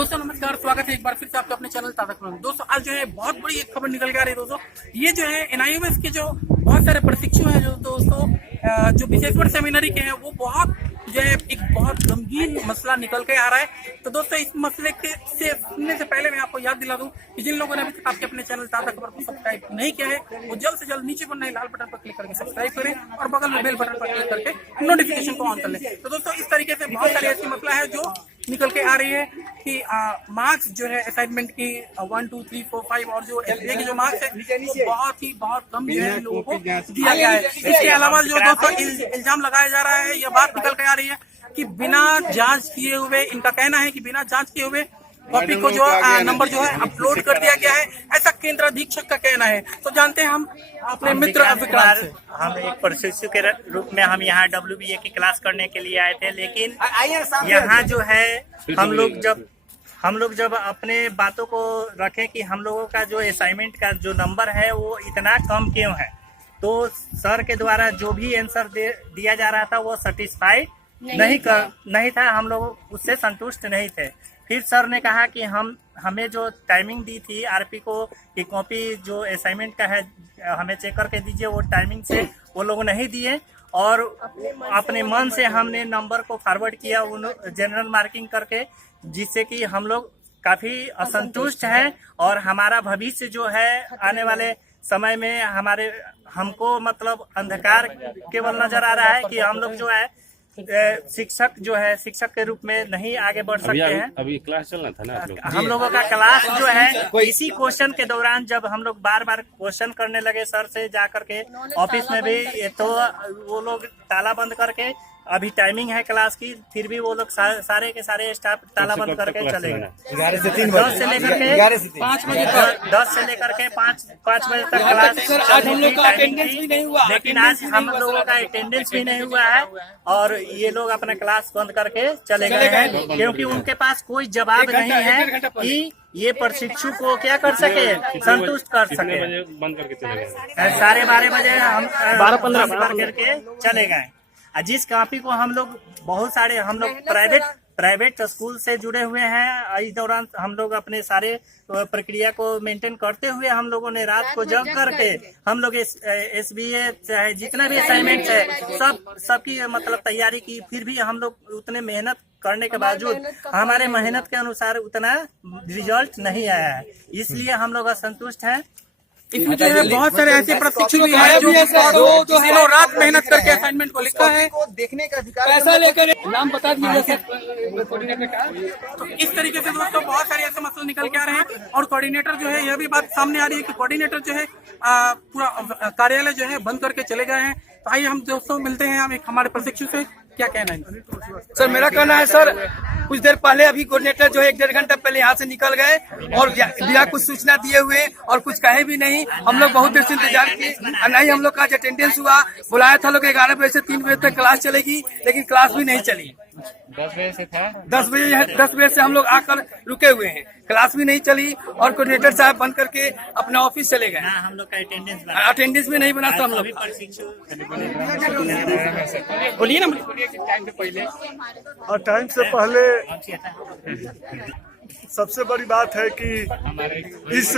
दोस्तों नमस्कार, स्वागत है एक बार फिर से आपके अपने चैनल ताज़ा खबर में। दोस्तों आज जो है बहुत बड़ी एक खबर निकल के आ रही है। दोस्तों ये जो है NIOS के जो बहुत सारे प्रशिक्षु हैं जो दोस्तों जो विशेषकर सेमिनरी के हैं वो बहुत जो है एक बहुत गंभीर मसला निकल के आ रहा है। तो दोस्तों इस मसले के से सुनने से पहले मैं आपको याद दिला दूं कि जिन लोगों ने अभी तक आपके अपने चैनल ताज़ा खबर को सब्सक्राइब नहीं किया है वो जल्द से जल्द नीचे बनने लाल बटन पर क्लिक करके सब्सक्राइब करें और बगल में बेल बटन पर क्लिक करके नोटिफिकेशन को ऑन कर लें। तो दोस्तों इस तरीके से बहुत सारी ऐसी मसला है जो निकल के आ रही है कि मार्क्स जो है असाइनमेंट की 1 2 3 4 5 और जो SBA की जो मार्क्स है वो बहुत कम जो है लोगों को दिया गया है। इसके अलावा जो दोस्तों इल्जाम लगाया जा रहा है, यह बात निकल के आ रही है कि बिना जांच किए हुए, इनका कहना है कि बिना जांच किए हुए कॉपी को जो नंबर जो है अपलोड कर दिया गया है, ऐसा केंद्र अधीक्षक का कहना है। तो जानते हैं हम अपने मित्र विक्रांत से। हम एक प्रशिक्षु के रूप में हम यहाँ WBA की क्लास करने के लिए आए थे, लेकिन यहाँ जो है हम लोग जब अपने बातों को रखें कि हम लोगों का जो असाइनमेंट का जो नंबर है वो इतना कम क्यों है, तो सर के द्वारा जो भी आंसर दिया जा रहा था वो सेटिस्फाइड नहीं था। हम लोग उससे संतुष्ट नहीं थे। फिर सर ने कहा कि हमें जो टाइमिंग दी थी RP को कि कॉपी जो असाइनमेंट का है हमें चेक करके दीजिए, वो टाइमिंग से वो लोग नहीं दिए और अपने मन से हमने नंबर को फॉरवर्ड किया जनरल मार्किंग करके, जिससे कि हम लोग काफ़ी असंतुष्ट हैं और हमारा भविष्य जो है आने वाले समय में हमको मतलब अंधकार केवल नजर आ रहा है कि हम लोग जो है शिक्षक के रूप में नहीं आगे बढ़ सकते हैं। अभी क्लास चलना था ना हम लोगों का क्लास जो है इसी क्वेश्चन के दौरान जब हम लोग बार बार क्वेश्चन करने लगे सर से जा करके ऑफिस में भी, तो वो लोग ताला बंद करके, अभी टाइमिंग है क्लास की, फिर भी वो लोग सारे के सारे स्टाफ ताला बंद करके चले गए। 10 से लेकर के 5 बजे तक क्लास चलने की टाइमिंग थी, लेकिन आज हम लोगों का अटेंडेंस भी नहीं हुआ है और ये लोग अपना क्लास बंद करके चले गए हैं, क्योंकि उनके पास कोई जवाब नहीं है कि ये प्रशिक्षु को क्या कर सके, संतुष्ट कर सके। बंद करके चले गए 12:30 बजे हम 12-15 करके चले गए। जिस कॉपी को हम लोग प्राइवेट स्कूल से जुड़े हुए हैं, इस दौरान हम लोग अपने सारे प्रक्रिया को मेंटेन करते हुए हम लोगों ने रात को जग करके हम लोग SBA चाहे जितना भी असाइनमेंट है सबकी मतलब तैयारी की, फिर भी हम लोग उतने मेहनत करने के बावजूद हमारे मेहनत के अनुसार उतना रिजल्ट नहीं आया है, इसलिए हम लोग असंतुष्ट हैं। इसमें जो है बहुत सारे ऐसे प्रशिक्षु भी हैं जो दिनों रात मेहनत करके असाइनमेंट को लिखा है, देखने का अधिकार पैसा लेकर नाम बता दीजिए। तो इस तरीके से दोस्तों बहुत सारे ऐसे मसले निकल के आ रहे हैं और कोऑर्डिनेटर जो है, यह भी बात सामने आ रही है कि कोऑर्डिनेटर जो है पूरा कार्यालय जो है बंद करके चले गए हैं। तो आइए हम दोस्तों मिलते हैं हम एक हमारे प्रशिक्षु से, क्या कहना है सर? मेरा कहना है सर, कुछ देर पहले अभी कोऑर्डिनेटर जो है 1-1.5 घंटा पहले यहाँ से निकल गए और बिना कुछ सूचना दिए हुए और कुछ कहे भी नहीं। हम लोग बहुत देर से इंतजार किए और नहीं हम लोग का अटेंडेंस हुआ। बुलाया था लोग 11 बजे से 3 बजे तक क्लास चलेगी, लेकिन क्लास भी नहीं चली। 10 बजे से था 10 बजे से हम लोग आकर रुके हुए हैं, क्लास भी नहीं चली और कोऑर्डिनेटर साहब बंद करके अपना ऑफिस चले गए। हम लोग का अटेंडेंस भी नहीं बना था हम लोग। बोलिए ना। और टाइम से पहले सबसे बड़ी बात है कि इस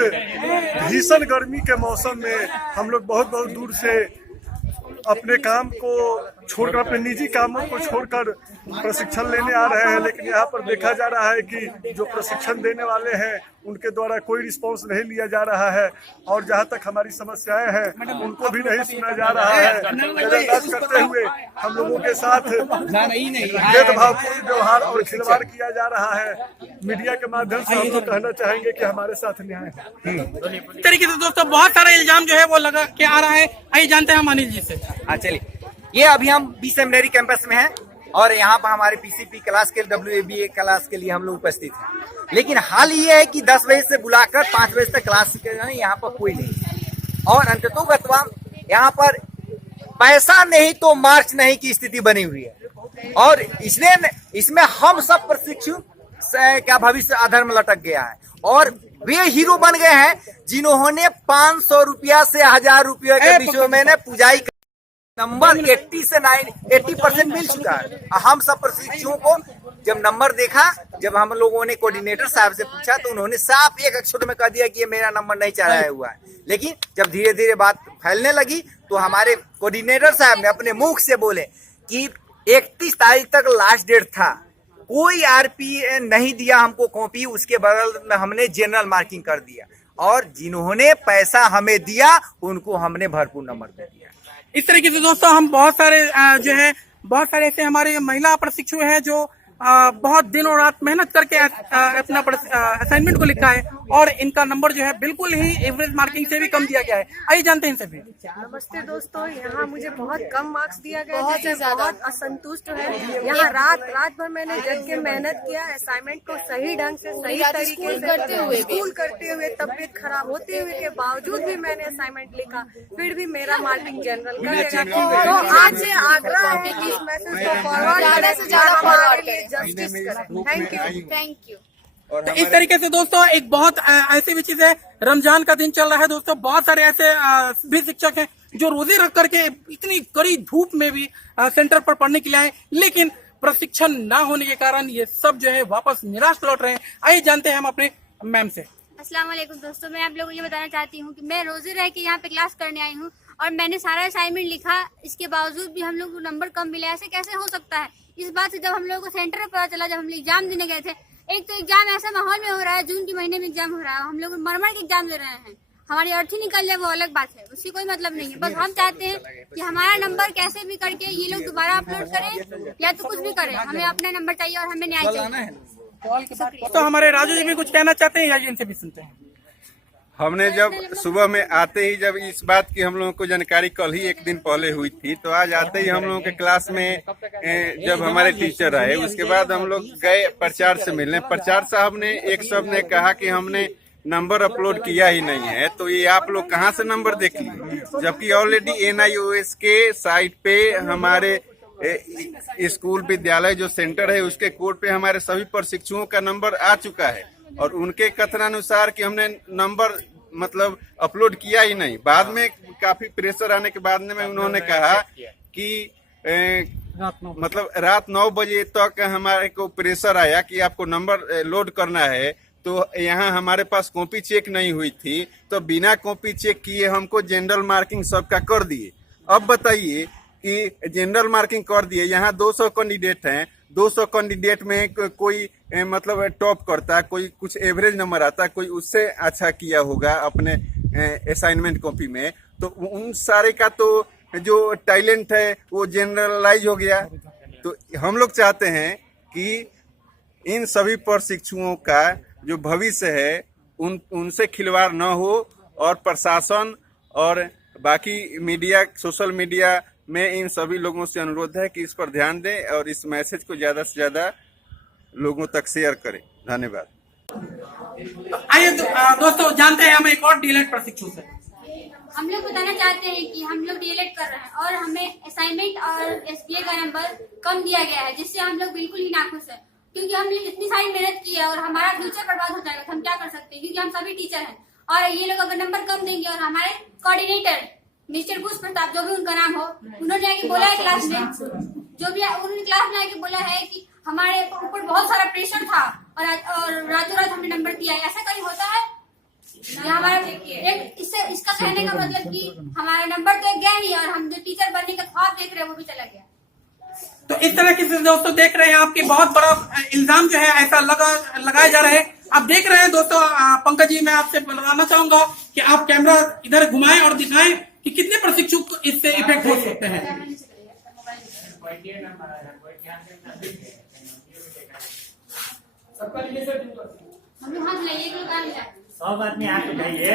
भीषण गर्मी के मौसम में हम लोग बहुत दूर से अपने काम को छोड़कर, अपने निजी कामों को छोड़कर प्रशिक्षण लेने आ रहे हैं, लेकिन यहाँ पर देखा जा रहा है कि जो प्रशिक्षण देने वाले हैं उनके द्वारा कोई रिस्पांस नहीं लिया जा रहा है और जहाँ तक हमारी समस्याएं हैं उनको भी नहीं सुना जा रहा है। नजरअंदाज करते हुए हम लोगों के साथ भेदभावपूर्ण व्यवहार और खिलवाड़ किया जा रहा है। मीडिया के माध्यम से हम लोग कहना चाहेंगे कि हमारे साथ न्याय है। इस तरीके से दोस्तों बहुत सारा इल्जाम जो है वो लगा के आ रहा है। आइए जानते हैं हम अनिल जी से। हाँ चलिए, ये अभी हम बी सेमिनरी कैंपस में हैं और यहाँ पर हमारे PCP क्लास के WBA क्लास के लिए हम लोग उपस्थित हैं, लेकिन हाल ये है कि 10 बजे से बुलाकर 5 बजे तक क्लास यहाँ पर कोई नहीं और अंततोगत्वा यहाँ पर पैसा नहीं तो मार्च नहीं की स्थिति बनी हुई है और इसमें हम सब प्रशिक्षु का भविष्य अधर में लटक गया है और वे हीरो बन गए हैं जिन्होंने 500 रुपया से 1000 रुपये के बीच में पुजाई नंबर 80% मिल चुका है। हम सब प्रशिक्षुओं को जब नंबर देखा, जब हम लोगों ने कोऑर्डिनेटर साहब से पूछा तो उन्होंने साफ एक अक्षर में कह दिया कि ये मेरा नंबर नहीं चढ़ाया हुआ है। लेकिन जब धीरे धीरे बात फैलने लगी तो हमारे कोऑर्डिनेटर साहब ने अपने मुख से बोले कि 31 तारीख तक लास्ट डेट था, कोई आरपी नहीं दिया हमको कॉपी, उसके बदल में हमने जनरल मार्किंग कर दिया और जिन्होंने पैसा हमें दिया उनको हमने भरपूर नंबर दे दिया। इस तरीके से दोस्तों हम बहुत सारे जो है बहुत सारे ऐसे हमारे महिला प्रशिक्षु हैं जो बहुत दिन और रात मेहनत करके अपना असाइनमेंट को लिखा है और इनका नंबर जो है बिल्कुल ही एवरेज मार्किंग से भी कम दिया गया है। आइए जानते हैं सभी। नमस्ते दोस्तों, यहाँ मुझे बहुत कम मार्क्स दिया गया, जिससे बहुत असंतुष्ट है। यहाँ रात भर मैंने जग के मेहनत किया, असाइनमेंट को सही ढंग से सही तरीके से स्कूल करते हुए तबियत खराब होते हुए के बावजूद भी मैंने असाइनमेंट लिखा, फिर भी मेरा मार्किंग जनरल करेगा। तो आज से आग्रह है कि इस मैसेज को फॉरवर्ड करने से हमारे लिए जस्टिस करें। Thank you. तो इस तरीके से दोस्तों एक बहुत ऐसी भी चीज है, रमजान का दिन चल रहा है दोस्तों, बहुत सारे ऐसे भी शिक्षक हैं जो रोजे रख करके इतनी कड़ी धूप में भी सेंटर पर पढ़ने के लिए आए, लेकिन प्रशिक्षण ना होने के कारण ये सब जो है वापस निराश लौट रहे हैं। आइए जानते हैं हम अपने मैम से। अस्सलाम वालेकुम दोस्तों, मैं आप लोगों को ये बताना चाहती हूँ कि मैं रोजे रह के यहाँ पे क्लास करने आई हूँ और मैंने सारा असाइनमेंट लिखा, इसके बावजूद भी हम लोग को नंबर कम मिला। ऐसे कैसे हो सकता है? इस बात से जब हम लोगों को सेंटर पर पता चला, जब हम एग्जाम देने गए थे, एक तो एग्जाम ऐसे माहौल में हो रहा है, जून के महीने में एग्जाम हो रहा है, हम लोग मर के एग्जाम दे रहे हैं, हमारी अर्थी निकल जाए वो अलग बात है, उससे कोई मतलब नहीं है। बस हम चाहते हैं कि हमारा नंबर कैसे भी करके ये लोग दोबारा अपलोड करें या तो कुछ भी करें, हमें अपना नंबर चाहिए और हमें न्याय चाहिए। तो हमारे राजू जी भी कुछ कहना चाहते हैं या इनसे भी सुनते हैं? हमने जब सुबह में आते ही जब इस बात की हम लोगों को जानकारी कल ही एक दिन पहले हुई थी, तो आज आते ही हम लोगों के क्लास में जब हमारे टीचर आए, उसके बाद हम लोग गए प्रचार से मिलने। प्रचार साहब ने एक शब्द ने कहा कि हमने नंबर अपलोड किया ही नहीं है, तो ये आप लोग कहाँ से नंबर देख लिए, जबकि ऑलरेडी NIOS के साइट पे हमारे स्कूल विद्यालय जो सेंटर है उसके कोड पे हमारे सभी प्रशिक्षुओं का नंबर आ चुका है और उनके कथनानुसार कि हमने नंबर मतलब अपलोड किया ही नहीं। बाद में काफी प्रेशर आने के बाद में उन्होंने कहा कि मतलब रात 9 बजे तक हमारे को प्रेशर आया कि आपको नंबर लोड करना है, तो यहाँ हमारे पास कॉपी चेक नहीं हुई थी, तो बिना कॉपी चेक किए हमको जनरल मार्किंग सबका कर दिए। अब बताइए कि जनरल मार्किंग कर दिए, यहाँ 200 कैंडिडेट हैं, 200 कैंडिडेट में कोई मतलब टॉप करता है, कोई कुछ एवरेज नंबर आता है, कोई उससे अच्छा किया होगा अपने असाइनमेंट कॉपी में, तो उन सारे का तो जो टैलेंट है वो जनरलाइज हो गया। तो हम लोग चाहते हैं कि इन सभी प्रशिक्षुओं का जो भविष्य है उनसे खिलवाड़ न हो और प्रशासन और बाकी मीडिया, सोशल मीडिया में इन सभी लोगों से अनुरोध है कि इस पर ध्यान दें और इस मैसेज को ज्यादा से ज्यादा लोगों तक शेयर करें। धन्यवाद। आइए दोस्तों जानते हैं हम एक और डीएलएड प्रशिक्षु से। हम लोग बताना चाहते हैं कि हम लोग डीएलएड कर रहे हैं और हमें असाइनमेंट और SBA का नंबर कम दिया गया है, जिससे हम लोग बिल्कुल ही नाखुश हैं, क्योंकि हमने इतनी सारी मेहनत की है और हमारा फ्यूचर बर्बाद हो जाएगा। हम क्या कर सकते हैं, क्योंकि हम सभी टीचर हैं और ये लोग अगर नंबर कम देंगे और हमारे कोऑर्डिनेटर मिस्टर भूष प्रताप, जो भी उनका नाम हो, उन्होंने आके बोला है क्लास में, उन्होंने क्लास में आके बोला है कि हमारे ऊपर बहुत सारा प्रेशर था और रातों रात हमने नंबर दिया है। ऐसा कहीं होता है? हमारा इसका कहने का मतलब कि हमारा नंबर तो गया ही और हम जो टीचर बनने का ख्वाब देख रहे हैं वो भी चला गया। तो इस तरह की दोस्तों देख रहे हैं आपके बहुत बड़ा इल्जाम जो है ऐसा लगाया जा रहा है। आप देख रहे हैं दोस्तों, पंकज जी मैं आपसे बताना चाहूंगा कि आप कैमरा इधर घुमाएं और दिखाएं कि कितने प्रशिक्षु इससे इफेक्ट हो सकते हैं। हम लोग हाथ मिलाइए, एक लोग काम मिला, सब आदमी हाथ उठाइए।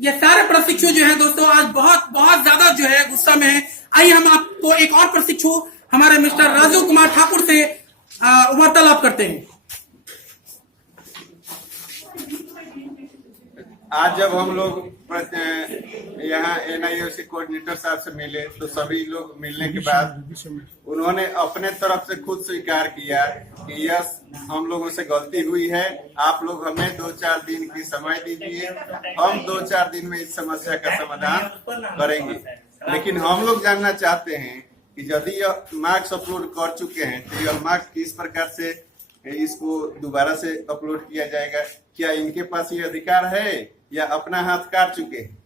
ये सारे प्रशिक्षु जो है दोस्तों आज बहुत बहुत ज्यादा जो है गुस्सा में है। आइए हम आपको एक और प्रशिक्षु हमारे मिस्टर राजू कुमार ठाकुर से वार्तालाप करते हैं। आज जब हम लोग यहाँ NIOC कोऑर्डिनेटर साहब से मिले तो सभी लोग मिलने के बाद उन्होंने अपने तरफ से खुद स्वीकार किया कि यस हम लोगों से गलती हुई है, आप लोग हमें 2-4 दिन की समय दीजिए, हम 2-4 दिन में इस समस्या का समाधान करेंगे। लेकिन हम लोग जानना चाहते हैं कि यदि यह मार्क्स अपलोड कर चुके हैं तो यह मार्क्स किस प्रकार से इसको दोबारा से अपलोड किया जाएगा, क्या इनके पास ये अधिकार है या अपना हाथ काट चुके हैं?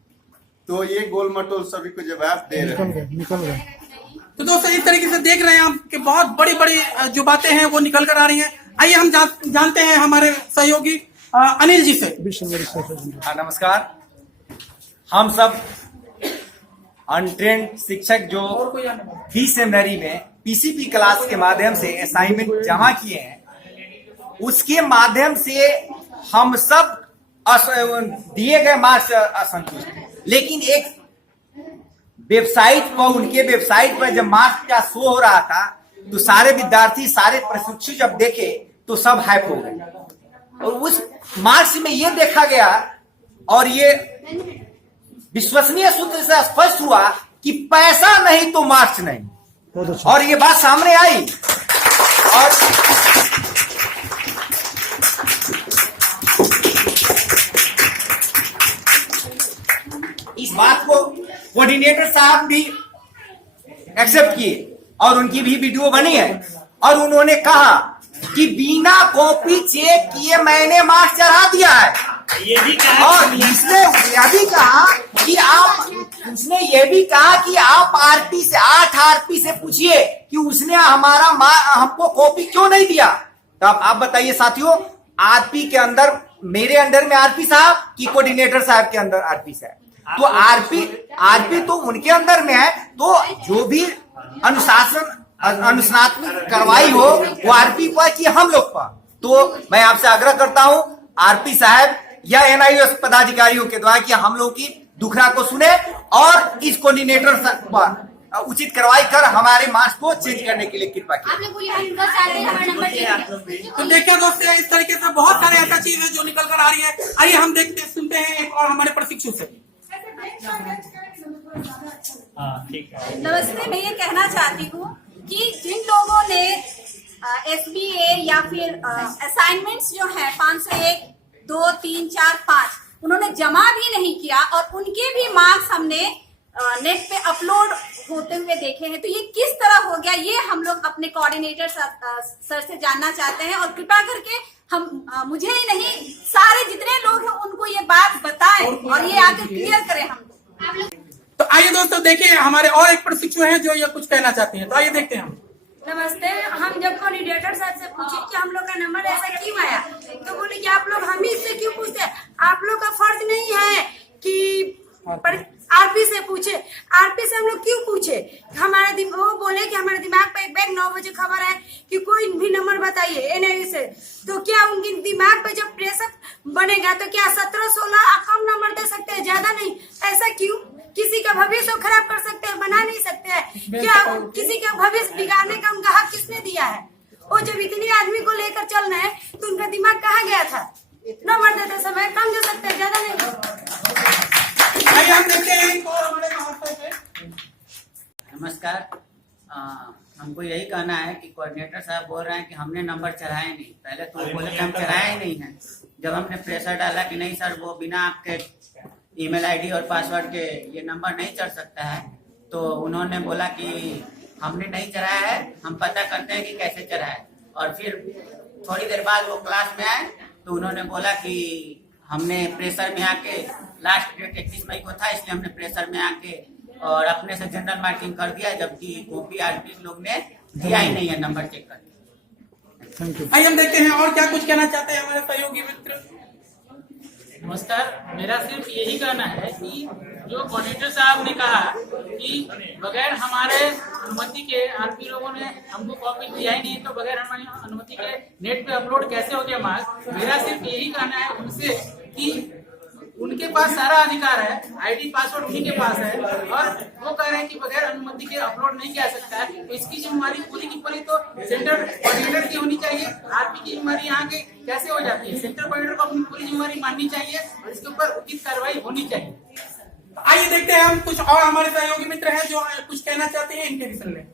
तो ये गोल मटोल सभी को जवाब दे रहे हैं। तो दोस्तों इस तरीके से देख रहे हैं आप कि बहुत बड़ी बड़ी जो बातें हैं वो निकल कर आ रही हैं। आइए हम जानते हैं हमारे सहयोगी अनिल जी से। हाँ नमस्कार। हम सब अनट्रेंड शिक्षक जो बी सेमिनरी में PCP क्लास के माध्यम से असाइनमेंट जमा किए हैं, उसके माध्यम से हम सब दिए गए मार्क्स असंतुष्ट हैं। लेकिन एक वेबसाइट पर, उनके वेबसाइट पर जब मार्क्स का शो हो रहा था तो सारे विद्यार्थी, सारे प्रशिक्षु जब देखे तो सब हैप हो गए। और उस मार्क्स में ये देखा गया और ये विश्वसनीय सूत्र से स्पष्ट हुआ कि पैसा नहीं तो मार्क्स नहीं, और ये बात सामने आई। और इस बात को कोऑर्डिनेटर साहब भी एक्सेप्ट किए और उनकी भी वीडियो बनी है, और उन्होंने कहा कि बिना कॉपी चेक किए मैंने मार्क्स चढ़ा दिया है। ये भी कहा, और इसने यह भी कहा कि उसने ये भी कहा कि आप आरपी से 8 आरपी से पूछिए कि उसने हमको कॉपी क्यों नहीं दिया। तो अब आप बताइए साथियों, आरपी के अंदर, मेरे अंडर में आरपी साहब कि कोऑर्डिनेटर साहब के अंदर आरपी साहब? तो आरपी तो उनके अंदर में है, तो जो भी अनुशासनात्मक कार्रवाई हो वो आरपी पर कि हम लोग पर। तो मैं आपसे आग्रह करता हूं आरपी साहब या NIOS पदाधिकारियों के द्वारा कि हम लोग की दुखड़ा को सुने और इस कोऑर्डिनेटर पर उचित कार्रवाई कर हमारे मार्क्स को चेंज करने के लिए कृपा की। तो देखिए दोस्तों, इस तरीके से बहुत सारे ऐसा चीज है जो निकल कर आ रही है। आइए हम सुनते हैं एक और हमारे प्रशिक्षु से। नमस्ते, मैं ये कहना चाहती हूँ कि जिन लोगों ने SBA या फिर असाइनमेंट्स जो है 501, 2, 3, 4, 5 उन्होंने जमा भी नहीं किया और उनके भी मार्क्स हमने नेट पे अपलोड होते हुए देखे हैं, तो ये किस तरह हो गया, ये हम लोग अपने कोऑर्डिनेटर सर से जानना चाहते हैं। और कृपा करके हम मुझे ही नहीं, सारे जितने लोग हैं उनको ये बात बताएं और ये आकर क्लियर करें हमको। तो आइए दोस्तों देखिए, हमारे और एक प्रशिक्षु हैं जो ये कुछ कहना चाहते हैं, तो आइए देखते हैं हम। नमस्ते। हम जब कोऑर्डिनेटर सर से पूछे कि हम लोग का नंबर ऐसा क्यों आया, तो बोले कि आप लोग हम ही से क्यों पूछते हैं, आप लोग का फर्ज नहीं है कि आरपी से पूछे। आरपी से हम लोग क्यों पूछे? वो बोले कि हमारे दिमाग पे एक बैग 9 बजे खबर है कि कोई भी नंबर बताइए NIOS से, तो क्या उनके दिमाग पे जब प्रेशर बनेगा तो क्या 17-16 कम नंबर दे सकते हैं, ज्यादा नहीं? ऐसा क्यों? किसी का भविष्य खराब कर सकते हैं, बना नहीं सकते हैं क्या? किसी का भविष्य बिगाड़ने का उनका हक किसने दिया है? वो जब इतने आदमी को लेकर चल रहे हैं तो उनका दिमाग कहाँ गया था? नंबर देते समय कम दे सकते हैं, ज्यादा नहीं। आइए हम देखते हैं और हमारे महाशय से। नमस्कार। हमको यही कहना है कि कोऑर्डिनेटर साहब बोल रहे हैं कि हमने नंबर चढ़ाए नहीं। पहले तो बोले कि हम चढ़ाए नहीं हैं। जब हमने प्रेशर डाला कि नहीं सर, वो बिना आपके ईमेल आईडी और पासवर्ड के ये नंबर नहीं चढ़ सकता है, तो उन्होंने बोला कि हमने नहीं चढ़ाया है, हम पता करते हैं कि कैसे चढ़ा है। और फिर थोड़ी देर बाद वो क्लास में आए तो उन्होंने बोला कि हमने प्रेशर में आके, लास्ट डेट 31 मई को था, इसलिए हमने प्रेशर में आके और अपने से जनरल मार्किंग कर दिया, जबकि कॉपी आरपी लोग ने दिया ही नहीं है नंबर चेक करके। आइए हम देखते हैं और क्या कुछ कहना चाहते हैं हमारे सहयोगी मित्र। नमस्कार। मेरा सिर्फ यही कहना है कि जो कोऑर्डिनेटर साहब ने कहा कि बगैर हमारे अनुमति के आरपी लोगों ने हमको कॉपी दिया ही नहीं, तो बगैर हमारी अनुमति के नेट पे अपलोड कैसे हो गया मार्क्स? मेरा सिर्फ यही कहना है उनसे कि उनके पास सारा अधिकार है, आईडी पासवर्ड उन्हीं के पास है, और वो कह रहे हैं कि कि बगैर अनुमति के अपलोड नहीं किया सकता है, तो इसकी जिम्मेदारी पूरी की पूरी तो सेंटर कोऑर्डिनेटर की होनी चाहिए। आरपी की जिम्मेदारी यहाँ के कैसे हो जाती है? सेंटर कोऑर्डिनेटर को अपनी पूरी जिम्मेदारी माननी चाहिए और इसके ऊपर उचित कार्रवाई होनी चाहिए। आइए देखते हैं हम कुछ और हमारे सहयोगी मित्र हैं जो कुछ कहना चाहते हैं इनके विषय में।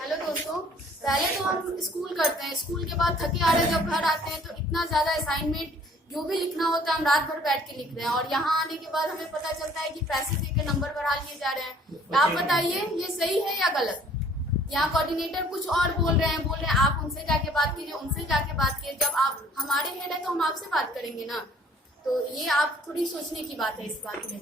हेलो दोस्तों, पहले तो हम स्कूल करते हैं, स्कूल के बाद थके हारे जब घर आते हैं तो इतना ज्यादा असाइनमेंट जो भी लिखना होता है हम रात भर बैठ के लिख रहे हैं, और यहाँ आने के बाद हमें पता चलता है कि पैसे दे के नंबर बढ़ा लिए जा रहे हैं। आप बताइए ये सही है या गलत? यहाँ कोऑर्डिनेटर कुछ और बोल रहे हैं आप उनसे जाके बात कीजिए, उनसे जाके बात कीजिए। जब आप हमारे हेड है तो हम आपसे बात करेंगे ना, तो ये आप थोड़ी सोचने की बात है इस बात में।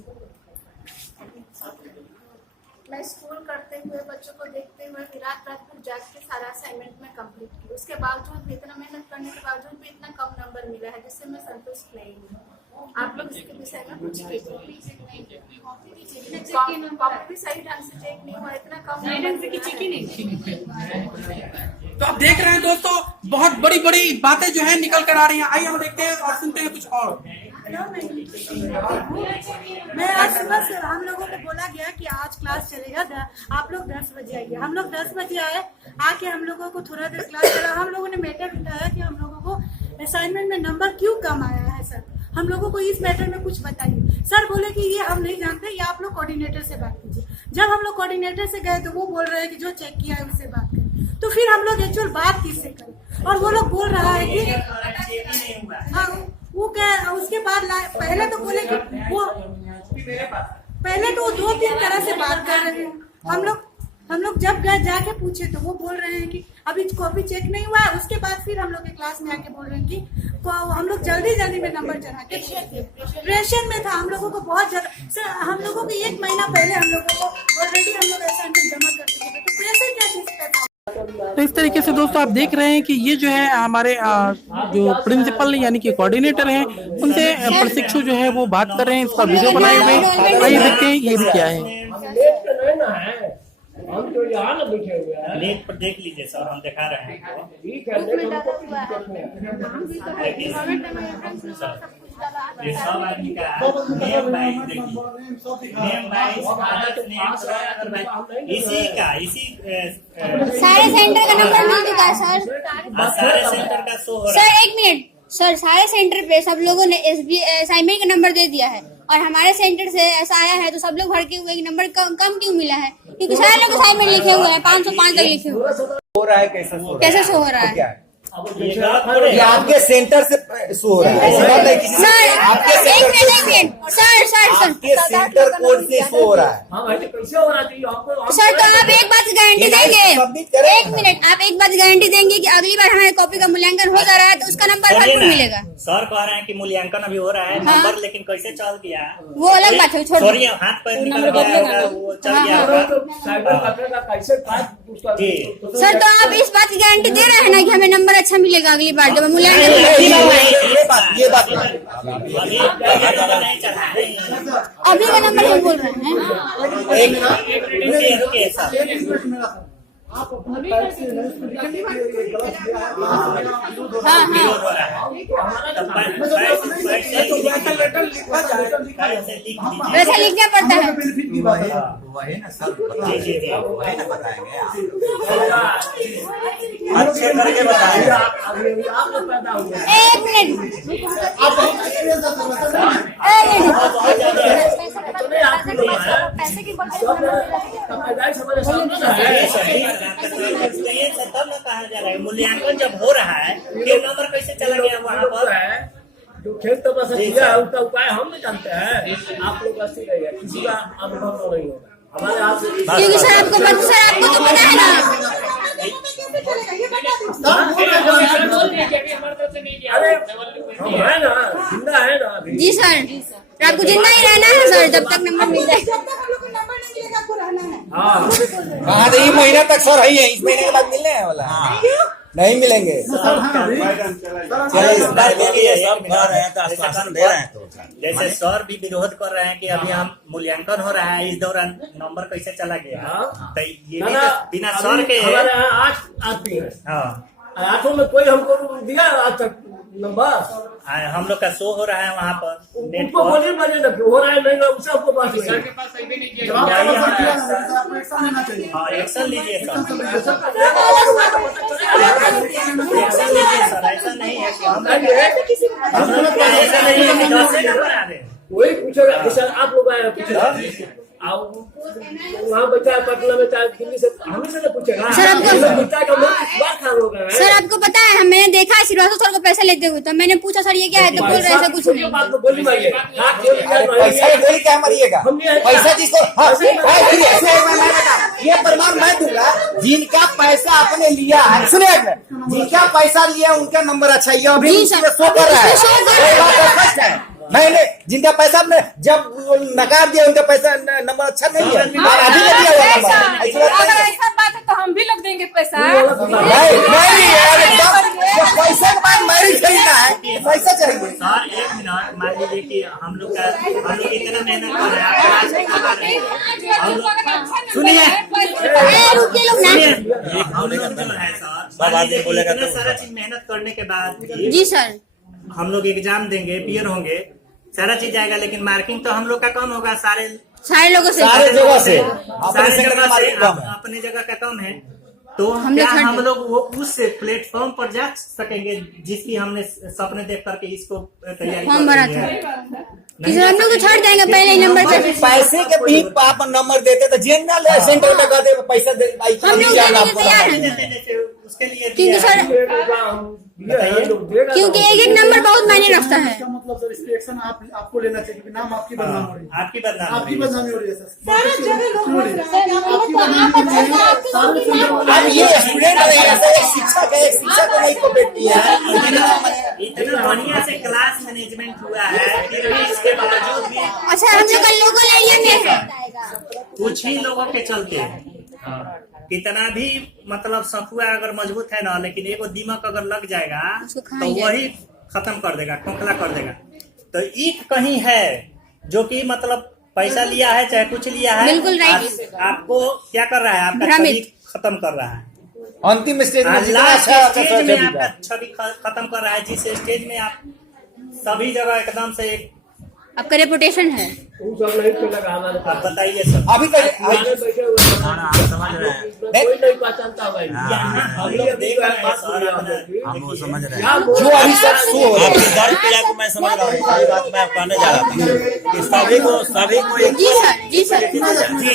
मैं स्कूल करते हुए बच्चों को देखते हुए रात भर जाग के सारा असाइनमेंट में कंप्लीट की, उसके बावजूद भी इतना मेहनत करने के बावजूद भी इतना कम नंबर मिला है, जिससे मैं संतुष्ट नहीं हूँ। आप लोग इसके विषय में कुछ कीजिए। कॉपी भी सही ढंग से चेक नहीं हुआ, इतना कम नंबर की चेक ही नहीं। तो आप देख रहे हैं दोस्तों, बहुत बड़ी बड़ी बातें जो है निकल कर आ रही हैं। आइए हम देखते हैं और सुनते हैं कुछ और। मैं आज सुबह से हम लोगों को बोला गया कि आज क्लास चलेगा, आप लोग 10 बजे आइए। हम लोग 10 बजे आए, आके हम लोगों को थोड़ा देर क्लास चला। हम लोगों ने मैटर उठाया कि हम लोगों को असाइनमेंट में नंबर क्यों कम आया है सर, हम लोगों को इस मैटर में कुछ बताइए। सर बोले कि ये हम नहीं जानते, ये आप लोग कोऑर्डिनेटर से बात कीजिए। जब हम लोग कोऑर्डिनेटर से गए तो वो बोल रहे हैं कि जो चेक किया है उससे बात करें। तो फिर हम लोग एक्चुअल बात किससे करें? और वो लोग बोल रहा है कि हाँ वो क्या, उसके बाद पहले तो बोले कि वो पहले तो वो 2-3 तरह से बात कर रहे हैं। हम लोग जब गए जाके पूछे तो वो बोल रहे हैं कि अभी कॉपी चेक नहीं हुआ है। उसके बाद फिर हम लोग के क्लास में आके बोल रहे हैं कि हम लोग जल्दी में नंबर चढ़ा के प्रेशर में था। हम लोगों को बहुत ज्यादा सर, हम लोगों को 1 महीना पहले हम लोगों को ऑलरेडी हम लोग असाइनमेंट जमा कर चुके थे, तो प्रेशर क्या चीज का था? तो इस तरीके से दोस्तों आप देख रहे हैं कि ये जो है हमारे जो प्रिंसिपल यानी कि कोऑर्डिनेटर हैं, उनसे प्रशिक्षु जो है वो बात कर रहे हैं। इसका वीडियो बनाए हुए आइए देखते हैं ये भी क्या है। हम तो यहाँ ना बैठे हुए हैं। नेट पर देख लीजिए सर, हम दिखा रहे हैं। ठीक है, ये सब आदमी का नेम वाइज देखिए, नेम वाइज इसी सारे सेंटर का नंबर मिल चुका है सर। सारे सेंटर का शो हो रहा सर है। 1 मिनट सर, सारे सेंटर पे सब लोगों ने असाइनमेंट का नंबर दे दिया है, और हमारे सेंटर से ऐसा आया है तो सब लोग भड़के हुए कि नंबर कम क्यों मिला है, क्योंकि सारे लोग असाइनमेंट लिखे हुए हैं, 505 तक लिखे हुए हैं। हो रहा है कैसे शो हो रहा है? क्या है? ये आपके सेंटर से शो हो रहा है, ऐसी बात नहीं किसी सर आपके एक मिनट सर आपके सेंटर कोड से शो हो रहा है। हाँ भाई, तो कैसे हो रहा चाहिए आपको? सर, तो आप एक बात गारंटी देंगे, 1 मिनट आप एक बात गारंटी देंगे कि अगली बार हमारे कॉपी का मूल्यांकन हो जा रहा है तो उसका नंबर भरपूर मिलेगा? सर कह रहे हैं कि मूल्यांकन अभी हो रहा है, नंबर लेकिन कैसे चल गया वो अलग बात है, छोड़िए। हाथ पैर निकल गया होगा, वो चल गया होगा। साइबर कैफे का कैसे था जी सर, तो आप इस बात की गारंटी दे रहे हैं ना कि हमें नंबर अच्छा मिलेगा अगली बार जब मूल्यांकन? ये बात अभी का नंबर हम बोल रहे हैं। रुकिए सर, आप अपने पैसे वैसे लिखना पड़ता है। वही ना सर, वही ना बताएंगे अच्छे करके बताएंगे। आप लोग पैदा हुए 1 मिनट पैसे की तब न कहा जा रहा है मूल्यांकन जब हो रहा है कि नंबर कैसे चला गया वहाँ पर। जो खेल तपस्या किया है उसका उपाय हम नहीं जानते हैं, आप लोग ऐसे रहिए, किसी का अनुभव तो नहीं होगा हमारे हाथ से। क्योंकि सर आपको तो पता है ना। अरे हम है ना, जिंदा है ना अभी। जी सर, आपको जिंदा ही रहना है सर, जब तक नंबर मिल जाए। कहा ये महीना तक सर है, इस महीने के बाद मिलने हैं वाला नहीं मिलेंगे। जैसे सर भी विरोध कर रहे हैं कि अभी हम मूल्यांकन हो रहा है, इस दौरान नंबर कैसे चला गया, तो ये भी तो बिना सर के हमारे यहाँ 8 आदमी है, हाँ 8 में कोई हमको दिया आज तक नंबर हम लोग का शो हो रहा है वहाँ पर नेट उनको पर। बोलिए बजे ना हो रहा है नहीं ना उससे आपको बात सर के पास सही भी नहीं किया जाइए हाँ एक्शन लीजिए सर, एक्शन लीजिए सर। ऐसा नहीं है कि हम लोग का ऐसा नहीं है कि 10 नंबर आ रहे हैं। वही पूछेगा जैसे आप लोग आए पूछेगा वहाँ बच्चा पटना में चाहे दिल्ली से हमें से पूछेगा सर, आपको- सर सर आपको पता है मैंने देखा है श्रीवास्तव सर को पैसे लेते हुए, तो मैंने पूछा सर ये क्या है, तो बोल रहे ऐसा कुछ नहीं। पैसा बोली क्या मरिएगा पैसा जिसको ये प्रमाण मैं दूंगा जिनका पैसा आपने लिया है। सुनिए जिनका पैसा लिया उनका नंबर अच्छा ये अभी जी सर। शो कर रहा है। इसमें show कर रहा है। ये बात स्पष्ट है। मैंने जिनका पैसा आपने जब नकार दिया उनका पैसा नंबर अच्छा नहीं है और अभी नहीं दिया हुआ नंबर। ऐसी बात नहीं है। ऐसा बात है तो हम भी लोग देंगे पैसा। नहीं यार एकदम जब पैसे के बाद मैरिज खरीदना है पैसा चाहिए। सर 1 मिनट मान लीजिए कि हम लोग इतना मेहनत कर रहे हैं, हम लोग सुनिए रुकिए लोग ना। हम लोग जो है सर मान लीजिए कि इतना सारा चीज मेहनत करने के बाद जी सर, हम लोग एग्जाम देंगे, क्लियर होंगे, सारा चीज आएगा, लेकिन मार्किंग तो हम लोग का कम होगा सारे लोगों से सारे जगह से सारे जगह से अपने जगह का कम है। तो क्या हम लोग वो उस प्लेटफॉर्म पर जा सकेंगे जिसकी हमने सपने देख करके इसको तैयारी फॉर्म भरा था। नहीं हम लोग तो छाड़ देंगे पहले ही नंबर से। पैसे के भी आप नंबर देते तो जनरल सेंटर में कहते पैसा दे हम लोग देने के तैयार हैं, जैसे उसके लिए क्योंकि सर क्योंकि एक नंबर बहुत मायने रखता है। मतलब सर इसके एक्शन आपको लेना चाहिए क्योंकि नाम आपकी बदनाम हो रही है। आपकी बदनामी हो रही है सर। अब ये स्टूडेंट एक शिक्षक है, एक शिक्षक को नहीं कोऑपरेट किया है। इतना बढ़िया से क्लास मैनेजमेंट हुआ है, फिर भी इसके बावजूद भी अच्छा हम लोग का लोकल एरिया में है। कुछ ही लोगों के चलते कितना भी मतलब सखुआ अगर मजबूत है ना, लेकिन एगो दिमाग अगर लग जाएगा उसको खा तो ही जाएगा। वही खत्म कर देगा, खोखला कर देगा। तो एक कहीं है जो कि मतलब पैसा लिया है चाहे कुछ लिया है, बिल्कुल राइट। आपको क्या कर रहा है, आपका भ्रमित। छवि खत्म कर रहा है। अंतिम स्टेज में जितना लास्ट अच्छा स्टेज में आपका छवि खत्म कर रहा है, जिस स्टेज में आप सभी जगह एकदम से एक आपका रेपुटेशन है। आप बताइए सर। अभी तक बैठे हुए कोई नहीं पहचानता भाई। हम लोग देख रहे हैं सर, अपना हम वो समझ रहे हैं। जो अभी तक शो हो रहा है। आपकी दर्द पीड़ा को मैं समझ रहा हूँ, सारी बात मैं कहने जा रहा था कि सभी को एक जी सर, जी सर।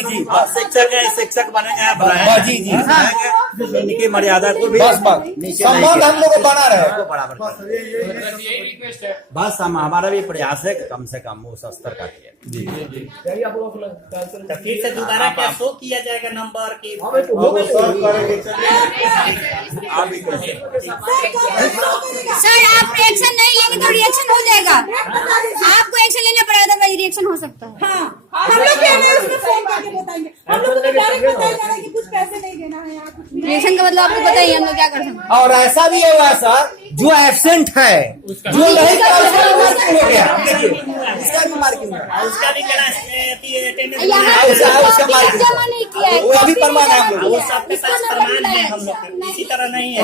जी आप शिक्षक है, शिक्षक बनेंगे आप बनाएंगे, जी, जी। बनाएंगे, इनकी मर्यादा को भी बस बस नीचे संबंध हम लोग को बना रहे। को बराबर करें। यही रिक्वेस्ट है। बस हमारा भी प्रयास है कि कम से कम उस स्तर का किया। जी यही आप लोग तो फिर से दोबारा क्या शो किया जाएगा नंबर की? हमें तो हो गए सर आप एक्शन नहीं लेंगे तो रिएक्शन हो जाएगा। आपको एक्शन लेना पड़ेगा तो रिएक्शन हो सकता है। हम लोग भी हमें उसमें फोन करके बताएंगे। हम लोग को डायरेक्ट बताया जा रहा है कि कुछ पैसे नहीं देना है यहाँ कुछ नहीं। रिएक्शन का मतलब आपको पता ही है हम लोग क्या कर सकते हैं। और ऐसा भी हुआ सर जो एब्सेंट है जो नहीं था उसका भी मार्किंग हो गया। उसका भी मार्किंग हुआ। उसका भी क्लास अटेंडेंस यहाँ उसका मार्किंग जमा नहीं किया है। वो भी प्रमाण है हम लोग। वो सबके पास प्रमाण है, हम लोग के इसी तरह नहीं है।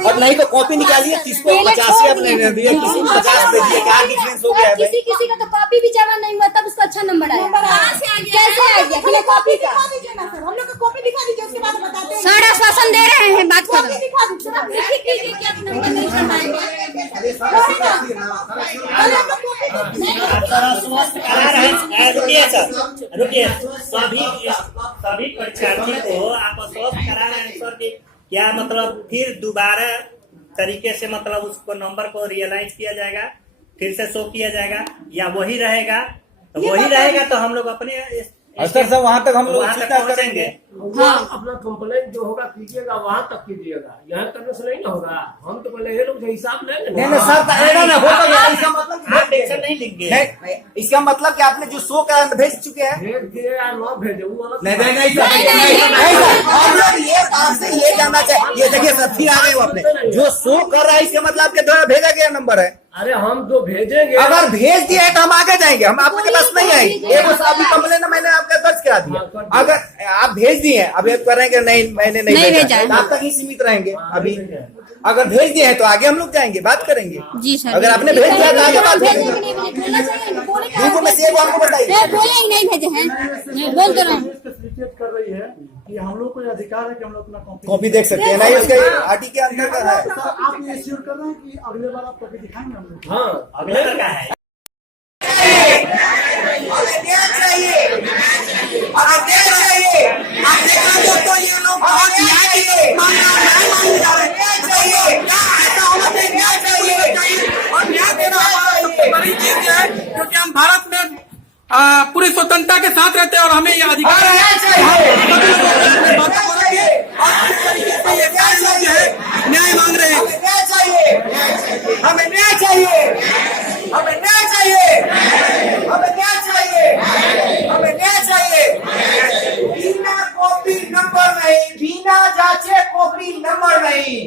और नहीं तो कॉपी निकालिए, किसको 85 आपने दे दिया, किसी को 50 दे दिया, क्या डिफरेंस हो गया है भाई? किसी का तो कॉपी भी जमा नहीं हुआ तब उसका अच्छा नंबर आया। कैसे आ गया? बिना कॉपी का। हम लोग को कॉपी दिखा दीजिए उसके बाद बताते हैं। सर आश्वासन दे रहे हैं, बात कॉपी करो। दिखा दीजिए। रुकिए सर, रुकिए। सभी परीक्षार्थी को आप आश्वस्त करा रहे हैं सर कि क्या मतलब फिर दोबारा तरीके से मतलब उसको नंबर को रियलाइज किया जाएगा, फिर से शो किया जाएगा, या वही रहेगा? तो वही रहेगा तो हम लोग अपने स्तर से वहाँ तक हम लोग वहाँ तक चिंता पहुँचेंगे। हाँ अपना कंप्लेंट जो होगा कीजिएगा, वहाँ तक कीजिएगा, यहाँ करने से नहीं ना होगा। हम तो पहले ये लोग हिसाब लेंगे। नहीं सर पहले ना होगा क्या? इसका मतलब आप टेंशन नहीं लेंगे। नहीं, इसका मतलब कि आपने जो शो का भेज चुके हैं। भेज दिए या न भेजे वो अलग। नहीं सर, हम लोग ये बात से ये जानना चाहिए। ये देखिए सर फिर आ गए वो अपने जो शो कर रहा है इसका मतलब आपके द्वारा भेजा गया नंबर है। अरे हम जो भेजेंगे अगर भेज दिया है तो हम आगे जाएंगे, हम आपके पास नहीं आएंगे। एगो अभी कंप्लेन मैंने आपका दर्ज करा दिया। अगर आप भेज दिए, अब ये कर रहे हैं कि नहीं मैंने नहीं भेजा, तो आप तक ही सीमित रहेंगे अभी। अगर भेज दिए हैं तो आगे हम लोग जाएंगे, बात करेंगे। जी सर। अगर आपने भेज दिया तो आगे बात करेंगे। बोले में से एक हमको बताइए। ही नहीं भेजे हैं, बोल दो रहे कर रही है कि हम लोग को अधिकार है कि हम लोग अपना कॉपी देख सकते हैं ना, इसके आरटी के अंदर का है। आप ये श्योर कर रहे हैं कि अगले बार आप कॉपी दिखाएंगे हम लोग? हाँ, अगले का है। क्योंकि हम भारत में पूरी स्वतंत्रता के साथ रहते हैं और हमें ये अधिकार है न्याय मांग रहे हैं। हमें न्याय चाहिए, हमें न्याय चाहिए, हमें न्याय चाहिए, हमें न्याय चाहिए। बिना कॉपी नंबर नहीं, बिना जांचे कॉपी नंबर नहीं।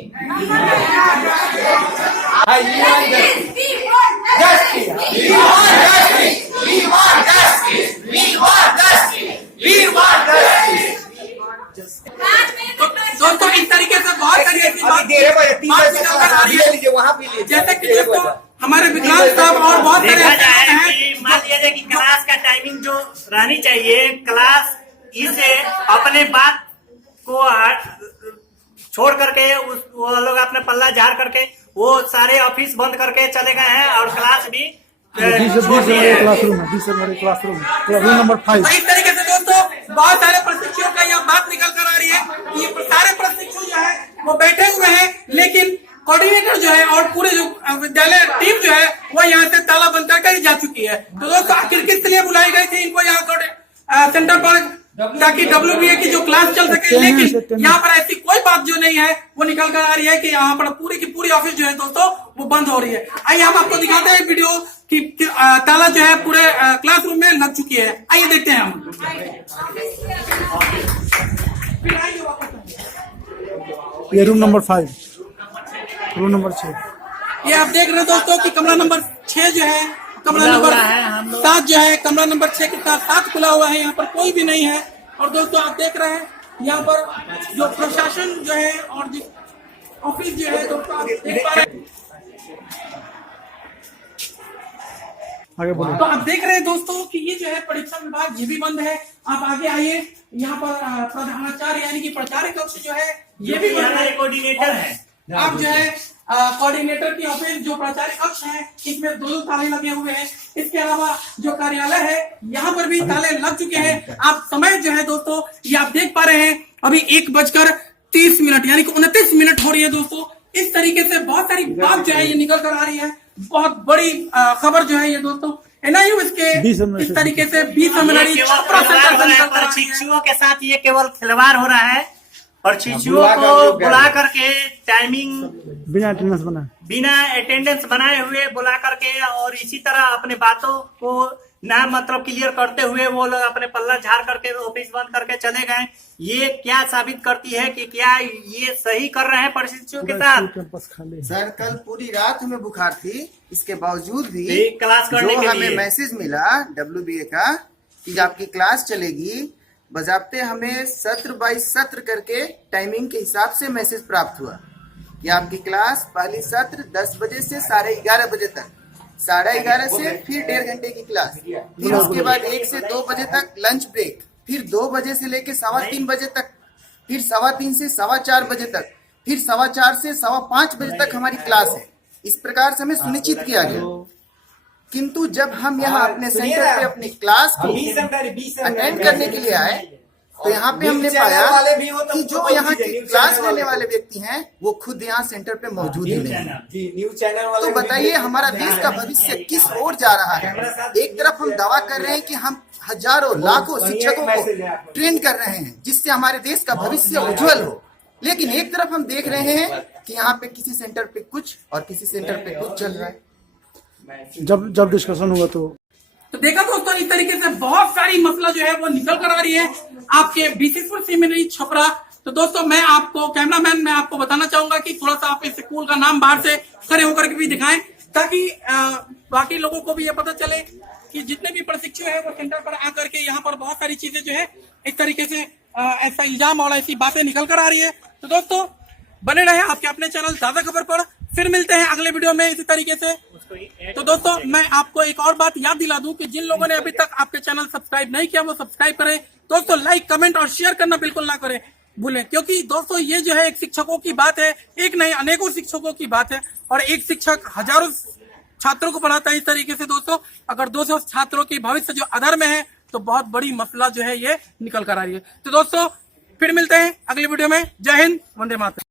दोस्तों इस तरीके से बहुत सारी ऐसी बात वहाँ भी जैसे कि दोस्तों हमारे विक्रांत साहब और बहुत सारे देखा ऐसे जाए हैं कि मान लिया जाए कि क्लास का टाइमिंग जो रहनी चाहिए, क्लास इसे अपने बात को छोड़ करके वो लोग अपने पल्ला झाड़ करके वो सारे ऑफिस बंद करके चले गए हैं और क्लास भी क्लासरूम है, 20 नंबर क्लासरूम रूम नंबर 5। तो इस तरीके से दोस्तों बहुत सारे प्रशिक्षुओं का यह बात निकल कर आ रही है कि ये सारे प्रशिक्षु जो है वो बैठे हुए हैं, लेकिन कोऑर्डिनेटर जो है और पूरे जो विद्यालय टीम जो है वो यहाँ से ताला बंद करके ही जा चुकी है। तो दोस्तों आखिर किस लिए बुलाई गई थी इनको यहाँ सेंटर पर, ताकि WBA की जो क्लास चल सके, लेकिन यहाँ पर ऐसी कोई बात जो नहीं है वो निकल कर आ रही है कि यहाँ पर पूरी की पूरी ऑफिस जो है दोस्तों वो बंद हो रही है। आइए हम आपको दिखाते हैं वीडियो कि ताला जो है पूरे क्लासरूम में लग चुकी है। आइए देखते हैं हम। ये रूम नंबर 5, रूम नंबर 6। ये आप देख रहे हैं दोस्तों कि कमरा नंबर 6 जो है, कमरा नंबर 7 जो है, कमरा नंबर 6 के साथ खुला हुआ है, यहाँ पर कोई भी नहीं है। और दोस्तों आप देख रहे हैं यहाँ पर जो प्रशासन जो है और जो ऑफिस जो है दोस्तों आप देख पा रहे हैं। आगे बोलो। तो आप देख रहे हैं दोस्तों कि ये जो है परीक्षा विभाग ये भी बंद है। आप आगे आइए, यहाँ पर प्रधानाचार्य यानी कि प्राचार्य कक्ष जो है ये भी बंद है। कोऑर्डिनेटर है, आप जो है कोऑर्डिनेटर की ऑफिस जो प्राचार्य कक्ष है इसमें 2 ताले लगे हुए हैं। इसके अलावा जो कार्यालय है यहाँ पर भी ताले लग चुके हैं। आप समय जो है दोस्तों ये आप देख पा रहे हैं अभी 1:30 यानी कि 29 मिनट हो रही है दोस्तों। इस तरीके से बहुत सारी बात जो है ये निकल कर आ रही है। बहुत बड़ी खबर जो है ये दोस्तों NIOS के इस तरीके से 20 सेमिनरी प्रशिक्षुओं के साथ ये केवल खिलवाड़ हो रहा है। प्रशिक्षुओं को बुला करके टाइमिंग बिना अटेंडेंस बनाए हुए बुला करके और इसी तरह अपने बातों को ना मतलब क्लियर करते हुए वो लोग अपने पल्ला झाड़ करके ऑफिस बंद करके चले गए। ये क्या साबित करती है कि क्या ये सही कर रहे हैं प्रशिक्षुओं के साथ? सर कल पूरी रात हमें बुखार थी, इसके बावजूद भी क्लास करने के हमें मैसेज मिला WBA का कि आपकी क्लास चलेगी, बजाबते हमें सत्र बाई सत्र करके टाइमिंग के हिसाब से मैसेज प्राप्त हुआ कि आपकी क्लास पहली सत्र 10 बजे से 11:30 बजे तक, 11:30 से फिर 1.5 घंटे की क्लास, फिर उसके बाद 1 से 2 बजे तक लंच ब्रेक, फिर 2 बजे से लेके 3:15 बजे तक, फिर 3:15 से 4:15 बजे तक, फिर 4:15 से 5:15 बजे तक हमारी क्लास है। इस प्रकार से हमें सुनिश्चित किया गया। किंतु जब हम यहाँ अपने सेंटर पे अपनी क्लास को अटेंड करने के लिए आए तो यहाँ पे हमने पाया कि जो यहाँ के क्लास लेने वाले व्यक्ति हैं वो खुद यहाँ सेंटर पे मौजूद ही नहीं है। तो बताइए हमारा देश का भविष्य किस ओर जा रहा है? एक तरफ हम दावा कर रहे हैं कि हम हजारों लाखों शिक्षकों को ट्रेन कर रहे हैं जिससे हमारे देश का भविष्य उज्जवल हो, लेकिन एक तरफ हम देख रहे हैं कि यहाँ पे किसी सेंटर पे कुछ और किसी सेंटर पे कुछ चल रहा है। जब डिस्कशन हुआ तो देखा दोस्तों इस तरीके से बहुत सारी मसला जो है वो निकल कर आ रही है आपके बीसीपुर सेमिनरी छपरा। तो दोस्तों मैं आपको कैमरामैन मैं आपको बताना चाहूंगा कि थोड़ा सा आप इस स्कूल का नाम बाहर से खड़े होकर के भी दिखाएं ताकि बाकी लोगों को भी ये पता चले कि जितने भी प्रशिक्षु है वो सेंटर पर आकर के यहाँ पर बहुत सारी चीजें जो है इस तरीके से ऐसा इल्जाम और ऐसी बातें निकल कर आ रही है। तो दोस्तों बने रहे आपके अपने चैनल ताजा खबर पर। फिर मिलते हैं अगले वीडियो में इसी तरीके से। तो दोस्तों मैं आपको एक और बात याद दिला दूं कि जिन लोगों ने अभी तक आपके चैनल सब्सक्राइब नहीं किया वो सब्सक्राइब करें। दोस्तों लाइक कमेंट और शेयर करना बिल्कुल ना करें भूलें, क्योंकि दोस्तों ये जो है एक शिक्षकों की बात है, एक नहीं अनेकों शिक्षकों की बात है, और एक शिक्षक हजारों छात्रों को पढ़ाता है। इस तरीके से दोस्तों अगर 200 छात्रों की भविष्य जो अधर में है तो बहुत बड़ी मसला जो है ये निकल कर आ रही है। तो दोस्तों फिर मिलते हैं अगले वीडियो में। जय हिंद, वंदे मातरम।